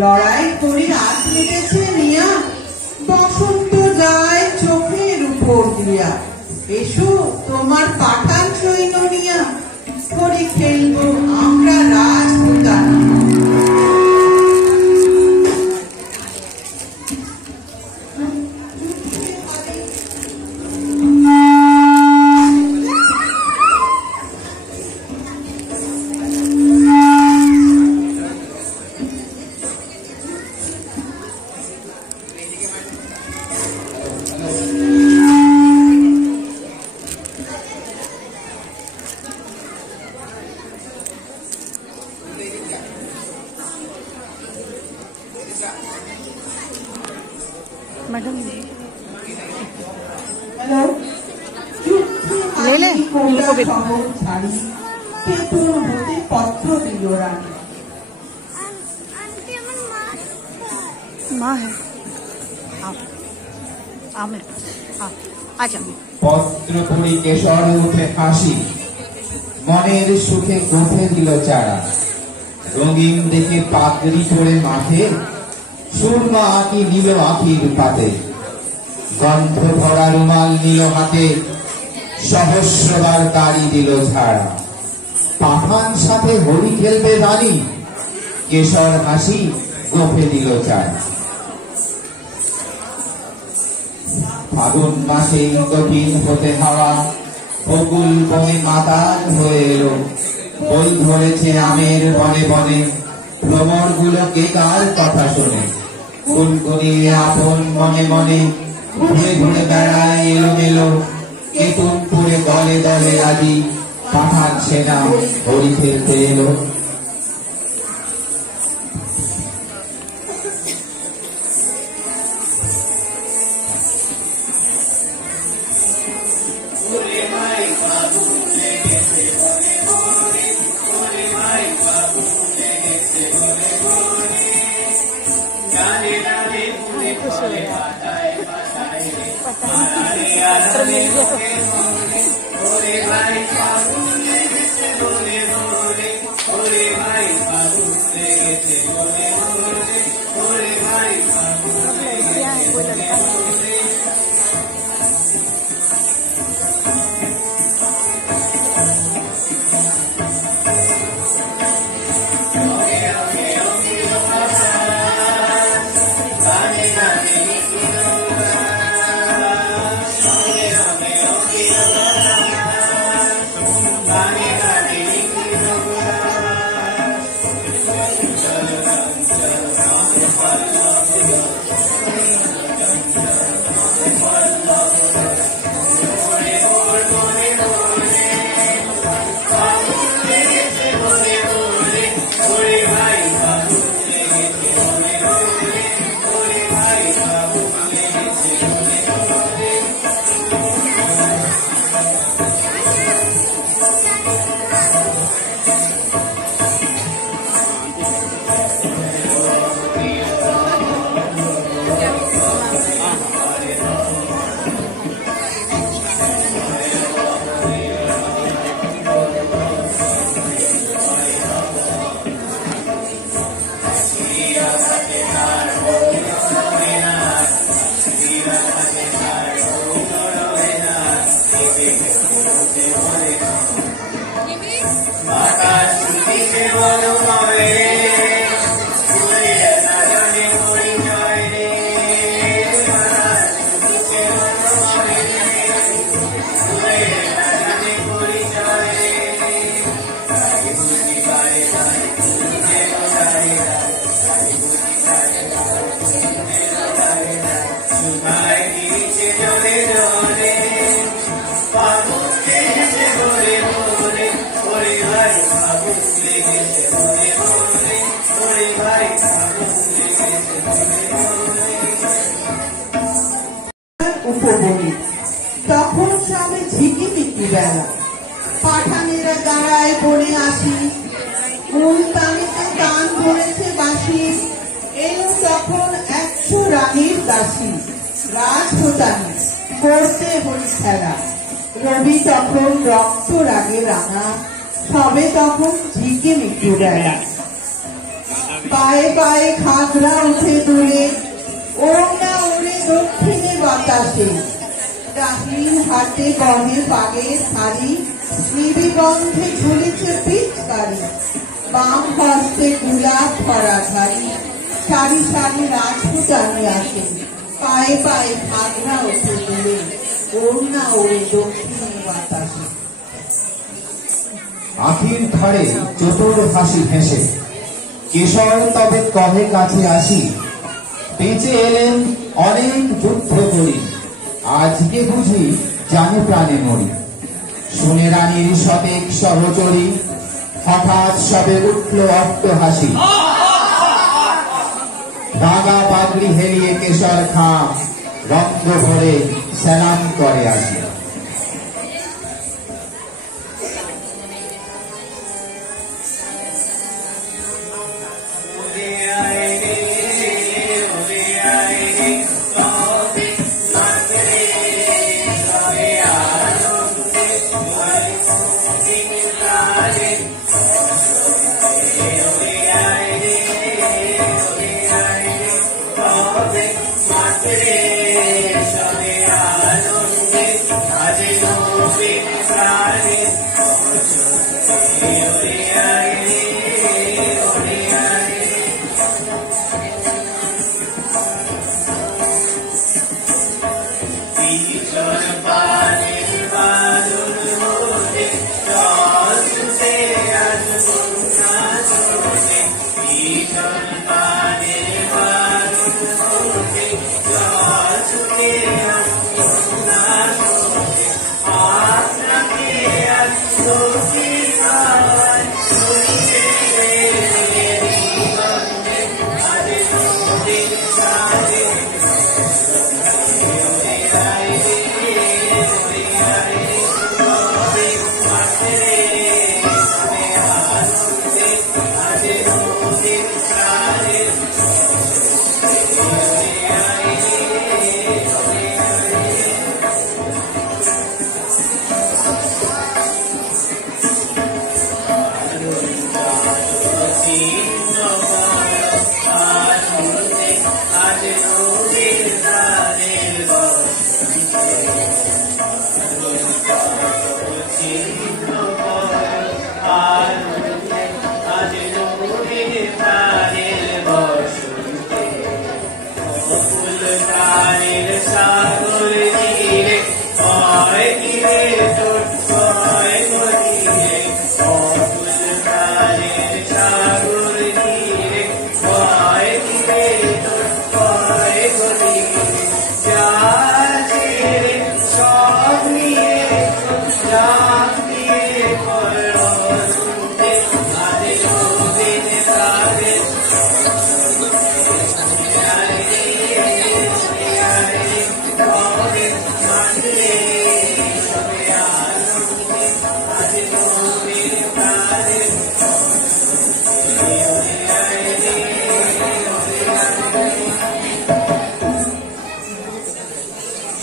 লড়াই করে রাত মেটেছে নিয়া, বসন্ত যায় চোখের উপর দিয়া। এসো তোমার পাঠান সৈন্য নিয়া, করে খেলবো আমরা রাজপুতানা। ले ले उनको भी पत्र दिल रानी माँ है। आओ आओ मेरे पास, आओ आ जाओ। पत्र पढ़ी केशर उठे हासि, मनेर सुखे गोफे दिल चारा। रंगीन देखे पागड़ी पड़े माथे, सुरमा आँखी नील आँखिर पाते। गंध भरा रुमाल नील हाथे, सहस्रबार गाड़ी दिल झाड़ा। पाठान साथे होली खेलबे रानी, केशर हासि गोफे दिल चारा। फागुन मासे गभीर होते हावा, बकुल बने माताल हये एलो। बोल धरेছে आमेर बने बने, भ्रमर गुलो के कार कथा शोने। कुनकुनिয়ে আপন মনে মনে, ঘুরে ঘুরে বেড়ায় এলোমেলো। কেতুনপুরে দলে দলে আজি, পাঠান সেনা হরি খেলতে এলো। উপবনী তখন সবে ঝিকিমিকি বেলা, পাঠানেরা দাঁড়ায় বনে আসি, মুলতানিতে গান ধরেছে বাঁশি। এলো তখন 100 রানীর দাসী, রাজপ্রধানী করতে হল খেলা। রবি তখন রক্ত রাগে রাঙা, সবে তখন ঝিকিমিকি বেলা। পায়ে পায়ে ঘাগরা উঠে দূরে, ওড়না ওড়ে দক্ষিণে বাতাসে। ডাহির হাতে গহে বাগের শাড়ি, নিবিগন্ধে ঝুলেছে পিচকারি। বাম হস্তে গোলাপ ভরা ঝাড়ি, সারি সারি রাজপুতানি আসে। পায়ে পায়ে ঘাগরা উঠে দূরে, ওড়না ওড়ে দক্ষিণে বাতাসে। আখির ধারে চতুর হাসি হেসে কেশর তবে কবে কাছে আসি। বেঁচে এলেন অনেক যুদ্ধ করি, আজকে বুঝি জানে প্রাণে মরি। শুনে রানীর শতেক সহচরী, হঠাৎ সবে উঠল অট্ট হাসি। রাগা পাগড়ি হেলিয়ে কেশর খাঁ, রক্ত ভরে সালাম করে আসি।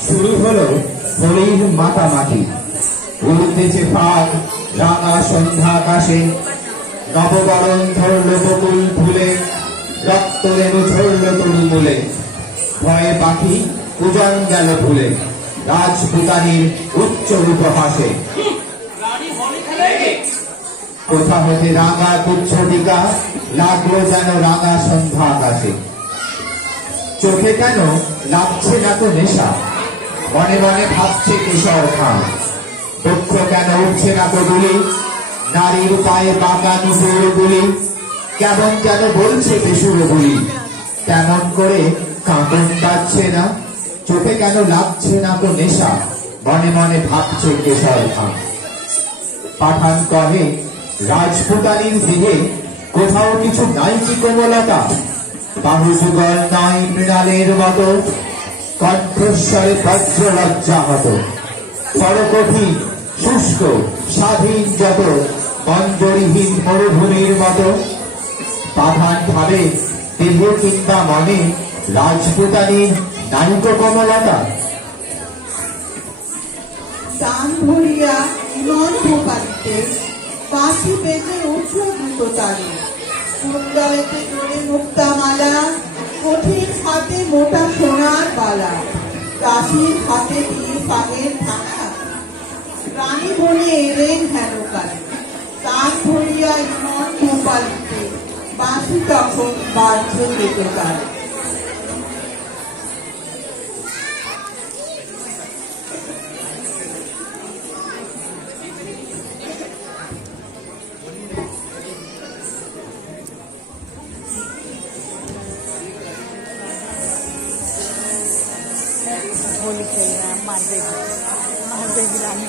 শুরু হলো হোলির মাতামাতি। উঠতেছে ফাগ রাঙা সন্ধ্যাকাশে, নববরণ ধরল বকুল ফুলে, রক্ত রেণু ঝরল তরুমূলে। ভয়ে পাখি পূজন গেল ফুলে, রাজপুতানির উচ্চ উপহাসে। কোথা হতে রাঙা তুচ্ছটিকা, লাগলো যেন রাঙা সন্ধ্যাকাশে। চোখে কেন লাগছে না তো নেশা, মনে মনে ভাবছে কেশর খাঁ। বক্ষ কেন উঠছে না তো গুলি, নারীর পায়ে বাঁকা নুপুর গুলি। কেমন যেন বলছে বেসুরো গুলি, তেমন করে কাঁপন কাটছে না। চোখে কেন লাগছে না তো নেশা, মনে মনে ভাবছে কেশর খাঁ। পাঠান কহে রাজপুতানির দেহে কোথাও কিছু নাই কি কোমলতা, বাহু যুগল নয় মৃণালের মতো, কণ্ঠস্বরে বজ্র লজ্জা হতো। সড়কঠিন শুষ্ক স্বাধীন যত, মঞ্জরিহীন মরুভূমির মতো। পাঠান ভাবে দেহে কিংবা মনে, রাজপুতানীর নায়িক কমলতা। দান ভরিয়া ইমন ভোপালিতে বাঁশি বেজে উঠল দ্রুত তারে। কুণ্ডলেতে জোরে মুক্তামালা, কঠিন হাতে মোটা সোনার বালা। দাসীর হাতে দিয়ে পাগের থানা, রানী বনে এলেন হেন কালে। দান ভরিয়া ইমন ভোপালিতে বাঁশি তখন বাজছে দ্রুত তারে। होली खेल रहे हैं, मार देगी रानी।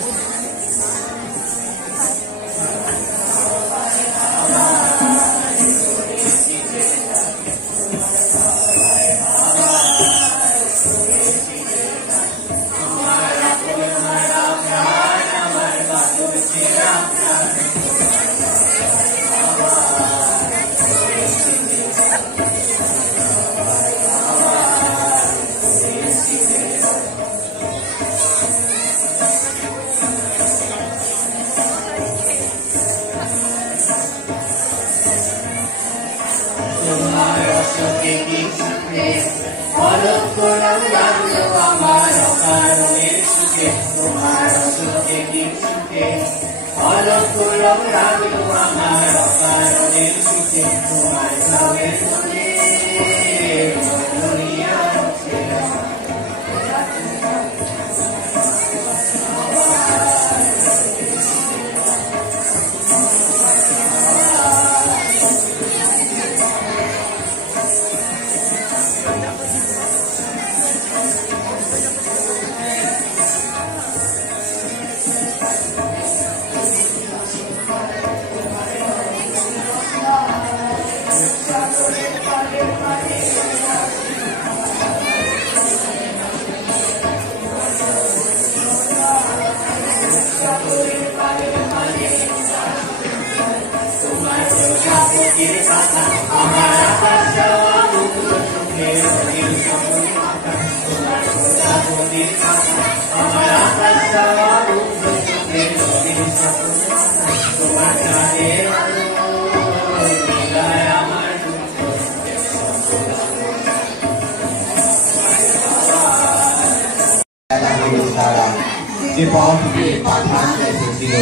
যে পথ দিয়ে পাঠান এসেছিল,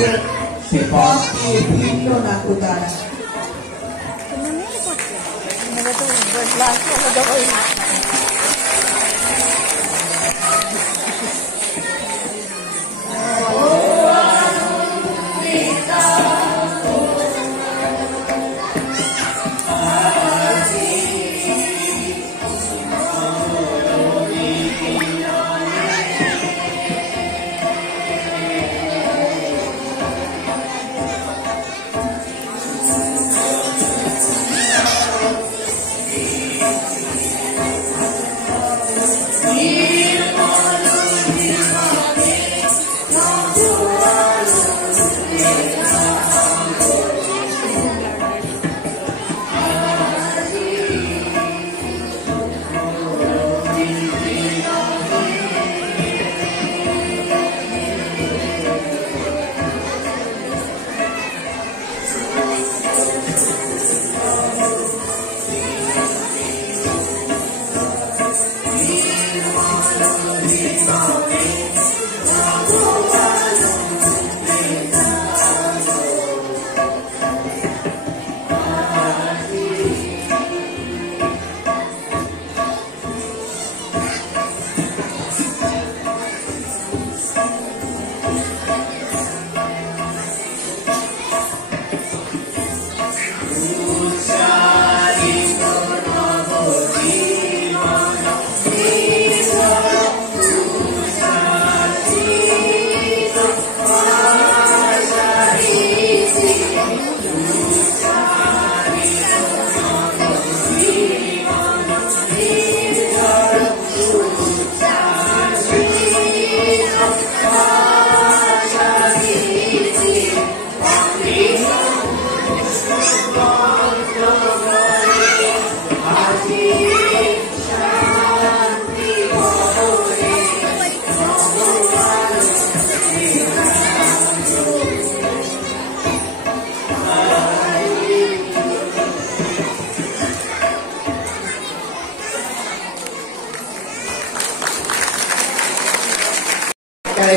সে পথ দিয়ে ভিন্ন না তারা। Nirmala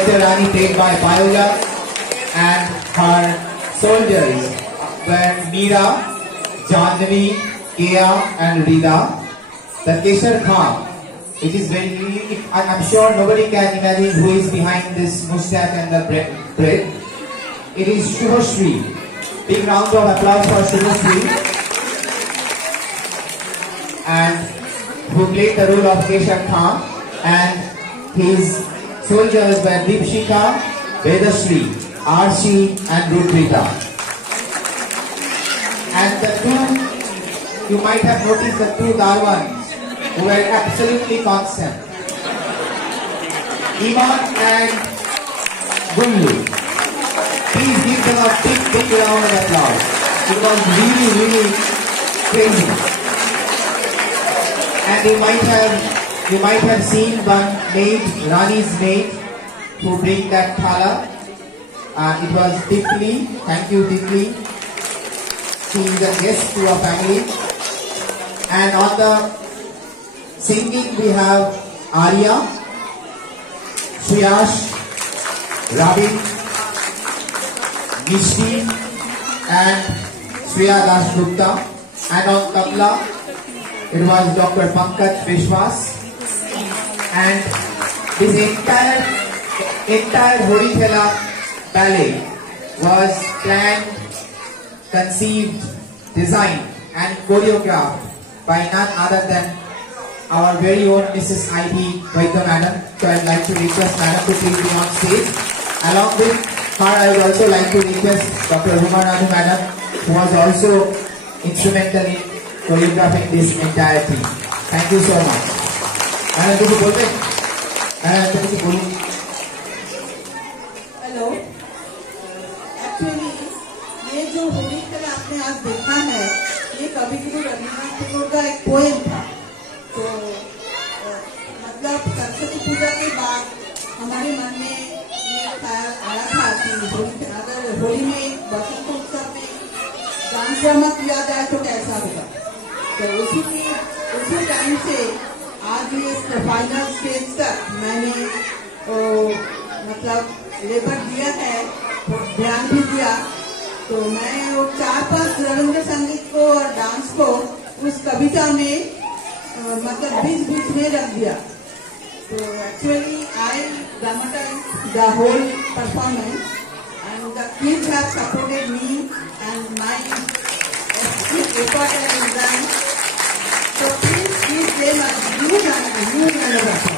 Maita Rani played by Payola, and her soldiers were Meera, Jandavi, Kea and Rida. The Kesar Khan, it is very, I'm sure nobody can imagine who is behind this mustache and the bread. It is Shubhashri. Big round of applause for Shubhashri, and who played the role of Kesar Khan, and his soldiers were Deepshika, Vedashri, Arshi and Rudrita. And the two, you might have noticed the two Darwans who were absolutely constant. Iman and Gullu. Please give them a big round of applause. It was really crazy. And you might have seen one maid, Rani's maid, who bring that thala. It was Tikli. Thank you, Tikli. She is a guest to our family. And on the singing we have Arya, Suyash, Rabin, Nishti and Shreya Dasgupta. And on tabla it was Dr. Pankaj Vishwas. And this entire Horithela ballet was planned, conceived, designed and choreographed by none other than our very own Mrs. I.B. Vaidya madam. So I would like to request madam to please be on stage. Along with her, I would also like to request Dr. Ruma Raju madam, who was also instrumental in choreographing this entire thing. Thank you so much. Madam, कुछ बोलते? Madam, कुछ बोलूं? Hello, actually ये जो होलीकला आपने आज देखा है, ये कविगुरु रवींद्रनाथ टैगोर का एक पोएम था। तो मतलब सरस्वती पूजा के बाद हमारे मन में ये ख्याल आया था कि अगर होली में बसंत उत्सव में डांस ड्रामा किया जाए तो कैसा होगा। तो उसी टाइम से आज ये फाइनल स्टेज तक मैंने मतलब लेबर दिया है, ध्यान भी दिया। तो मैं वो 4-5 रविंद्र संगीत को और डांस को उस कविता में मतलब बीच में रख दिया। तो actually I dramatized the whole performance and the kids have supported me and my effort and design. So please give them a huge round of applause.